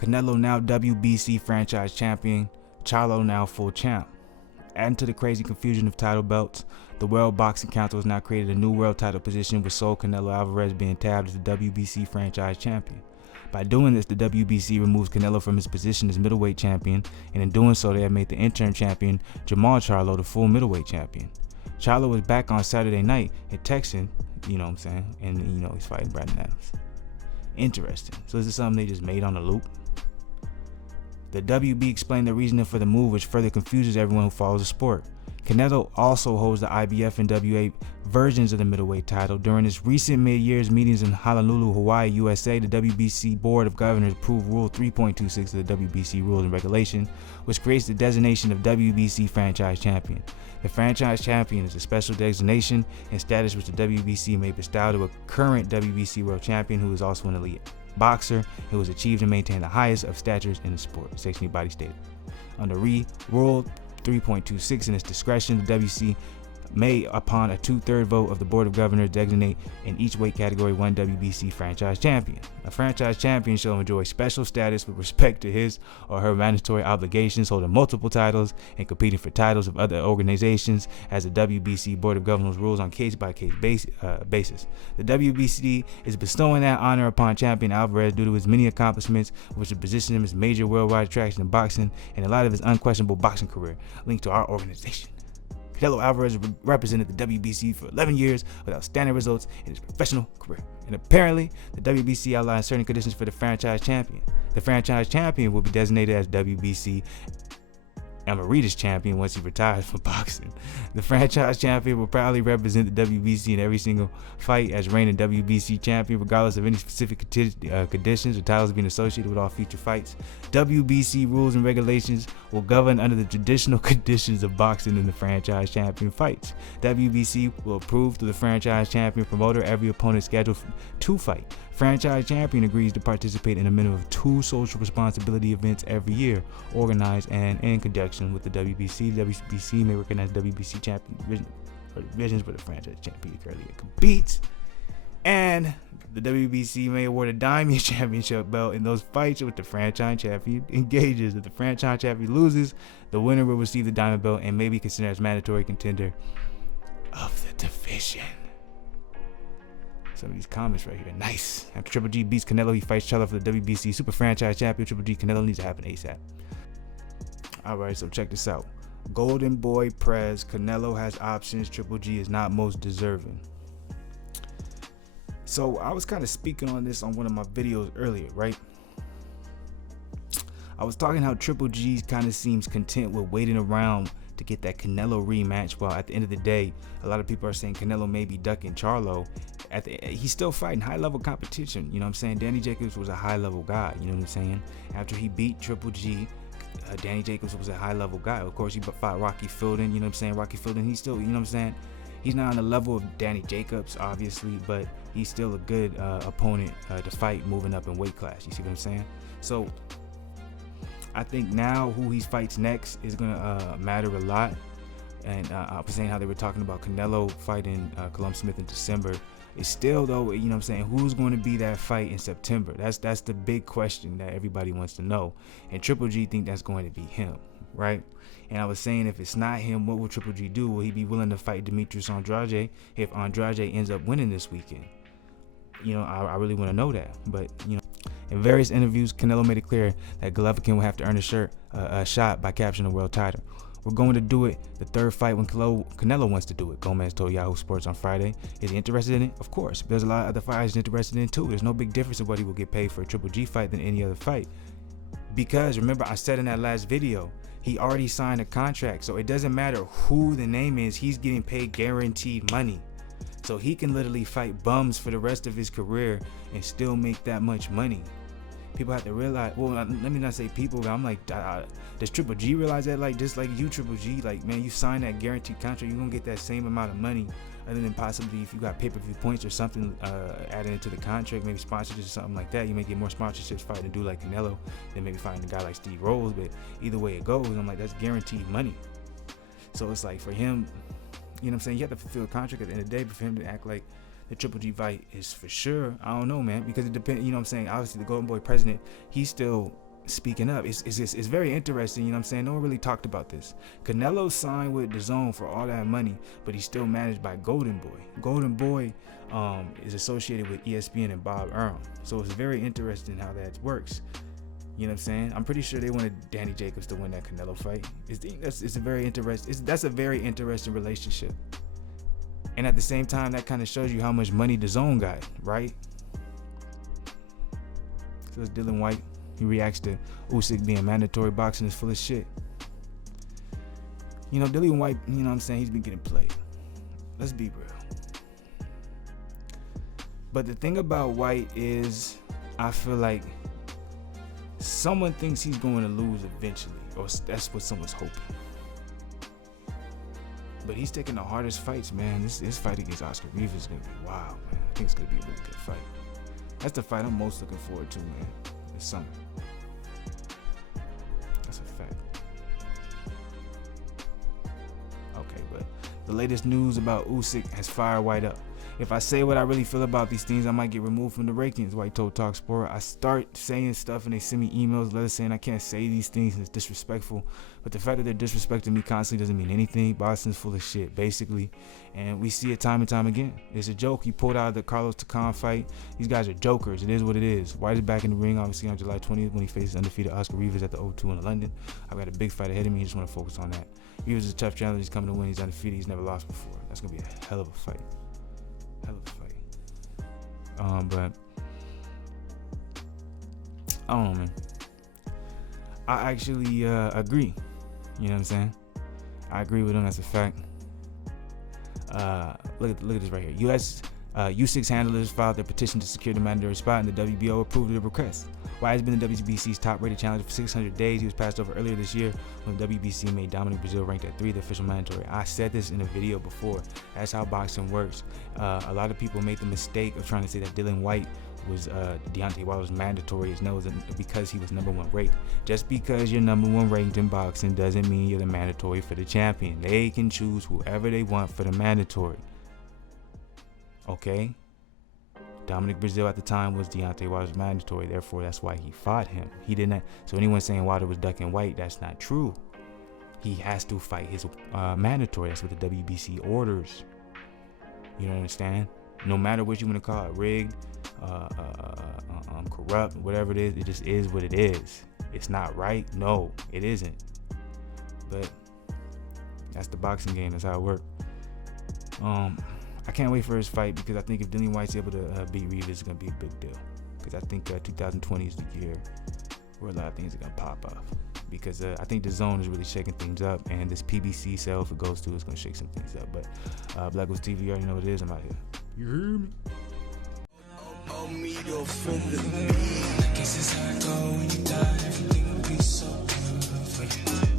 Canelo now WBC franchise champion, Charlo now full champ. Adding to the crazy confusion of title belts, the World Boxing Council has now created a new world title position with sole Canelo Alvarez being tabbed as the WBC franchise champion. By doing this, the WBC removes Canelo from his position as middleweight champion, and in doing so, they have made the interim champion, Jermall Charlo, the full middleweight champion. Charlo was back on Saturday night in Texas, you know what I'm saying, and he's fighting Brandon Adams. Interesting. So is this something they just made on the loop? The WB explained the reasoning for the move, which further confuses everyone who follows the sport. Canelo also holds the IBF and WA versions of the middleweight title. During its recent mid-years meetings in Honolulu, Hawaii, USA, the WBC Board of Governors approved Rule 3.26 of the WBC Rules and Regulation, which creates the designation of WBC Franchise Champion. The Franchise Champion is a special designation and status which the WBC may bestow to a current WBC World Champion who is also an elite boxer who has achieved and maintained the highest of statures in the sport, Section Body stated. Under Rule 3.26 in its discretion, the WBC may, upon a 2/3 vote of the Board of Governors, designate in each weight category one WBC franchise champion. A franchise champion shall enjoy special status with respect to his or her mandatory obligations, holding multiple titles and competing for titles of other organizations as the WBC Board of Governors rules on case-by-case basis. The WBC is bestowing that honor upon champion Alvarez due to his many accomplishments, which have positioned him as major worldwide attraction in boxing and in light of his unquestionable boxing career linked to our organization. Canelo Alvarez represented the WBC for 11 years with outstanding results in his professional career. And apparently, the WBC outlines certain conditions for the franchise champion. The franchise champion will be designated as WBC Emeritus champion once he retires from boxing. The franchise champion will proudly represent the WBC in every single fight as reigning WBC champion, regardless of any specific conditions or titles being associated with all future fights. WBC rules and regulations will govern under the traditional conditions of boxing in the franchise champion fights. WBC will approve to the franchise champion promoter every opponent scheduled to fight. Franchise champion agrees to participate in a minimum of 2 social responsibility events every year, organized and in conjunction with the WBC. WBC may recognize WBC champion divisions where the franchise champion currently competes, and the WBC may award a Diamond Championship belt in those fights with the franchise champion engages. If the franchise champion loses, the winner will receive the Diamond belt and may be considered as mandatory contender of the division. Some of these comments right here, nice. After Triple G beats Canelo, he fights Charlo for the WBC Super Franchise Champion. Triple G Canelo needs to happen ASAP. Alright, so check this out. Golden Boy Prez, Canelo has options, Triple G is not most deserving. So I was kind of speaking on this on one of my videos earlier, right? I was talking how Triple G kind of seems content with waiting around to get that Canelo rematch, while at the end of the day, a lot of people are saying Canelo may be ducking Charlo. He's still fighting high-level competition, you know what I'm saying? Danny Jacobs was a high-level guy, you know what I'm saying? After he beat Triple G, Danny Jacobs was a high-level guy. Of course, he fought Rocky Fielding, you know what I'm saying? Rocky Fielding, he's still, you know what I'm saying? He's not on the level of Danny Jacobs, obviously, but he's still a good opponent to fight moving up in weight class, you see what I'm saying? So I think now who he fights next is going to matter a lot. And I was saying how they were talking about Canelo fighting Callum Smith in December. It's still, though, you know what I'm saying, who's going to be that fight in September? That's the big question that everybody wants to know. And Triple G think that's going to be him, right? And I was saying, if it's not him, what will Triple G do? Will he be willing to fight Demetrius Andrade if Andrade ends up winning this weekend? You know, I really want to know that. But, you know, in various interviews, Canelo made it clear that Golovkin will have to earn a shot by capturing the world title. We're going to do it the third fight when Canelo wants to do it, Gomez told Yahoo Sports on Friday. Is he interested in it? Of course. There's a lot of other fighters interested in it too. There's no big difference in what he will get paid for a Triple G fight than any other fight. Because remember, I said in that last video, he already signed a contract. So it doesn't matter who the name is, he's getting paid guaranteed money. So he can literally fight bums for the rest of his career and still make that much money. People have to realize, well, let me not say people, but I'm like, does Triple G realize that? Like, just like you, Triple G, like, man, you sign that guaranteed contract, you're gonna get that same amount of money, other than possibly if you got pay-per-view points or something added into the contract, maybe sponsorships or something like that. You may get more sponsorships fighting a dude like Canelo than maybe fighting a guy like Steve Rose, but either way it goes, I'm like, that's guaranteed money. So it's like, for him, you know what I'm saying, you have to fulfill a contract at the end of the day, but for him to act like the Triple G fight is for sure, I don't know, man, because it depends, you know what I'm saying, obviously the Golden Boy president, he's still speaking up. It's very interesting, you know what I'm saying? No one really talked about this. Canelo signed with DAZN for all that money, but he's still managed by Golden Boy. Golden Boy is associated with ESPN and Bob Arum. So it's very interesting how that works. You know what I'm saying? I'm pretty sure they wanted Danny Jacobs to win that Canelo fight. It's a very interesting. That's a very interesting relationship. And at the same time, that kind of shows you how much money DAZN got, right? So it's Dylan Whyte. He reacts to Usyk being mandatory boxing is full of shit. You know, Dylan Whyte, you know what I'm saying? He's been getting played. Let's be real. But the thing about Whyte is, I feel like someone thinks he's going to lose eventually, or that's what someone's hoping. But he's taking the hardest fights, man. This fight against Oscar Rivas is going to be wild, man. I think it's going to be a really good fight. That's the fight I'm most looking forward to, man, this summer. That's a fact. Okay, but the latest news about Usyk has fired Whyte up. If I say what I really feel about these things, I might get removed from the rankings, Whyte told TalkSport. I start saying stuff and they send me emails, letters saying I can't say these things and it's disrespectful. But the fact that they're disrespecting me constantly doesn't mean anything. Boxing's full of shit, basically. And we see it time and time again. It's a joke. He pulled out of the Carlos Takam fight. These guys are jokers. It is what it is. Whyte is back in the ring, obviously, on July 20th when he faces undefeated Oscar Rivas at the O2 in London. I've got a big fight ahead of me. I just want to focus on that. Rivas is a tough challenger. He's coming to win. He's undefeated. He's never lost before. That's going to be a hell of a fight. Hell of a fight. But I don't know, man. I actually agree. You know what I'm saying? I agree with him. That's a fact. Look at this right here. Usyk's handlers filed their petition to secure the mandatory spot, and the WBO approved the request. Whyte has been the WBC's top-rated challenger for 600 days. He was passed over earlier this year when the WBC made Dominic Brazil ranked at 3, the official mandatory. I said this in a video before. That's how boxing works. A lot of people make the mistake of trying to say that Dylan Whyte was Deontay Wilder's mandatory. No, it was because he was #1 ranked. Just because you're #1 ranked in boxing doesn't mean you're the mandatory for the champion. They can choose whoever they want for the mandatory. Okay? Dominic Brazil at the time was Deontay Wilder's mandatory, therefore that's why he fought him. He didn't. So anyone saying Wilder was ducking Whyte, that's not true. He has to fight his mandatory. That's what the WBC orders. You don't understand? No matter what you want to call it, rigged, corrupt, whatever it is, it just is what it is. It's not right. No, it isn't. But that's the boxing game. That's how it works. I can't wait for his fight because I think if Dylan Whyte's able to beat Rivas, it's going to be a big deal. Because I think 2020 is the year where a lot of things are going to pop off. Because I think DAZN is really shaking things up, and this PBC sale, if it goes through, it's going to shake some things up. But BlakGooseTV, you already know what it is. I'm out here. You hear me? I guess it's how I go when you die. Everything will be so perfect.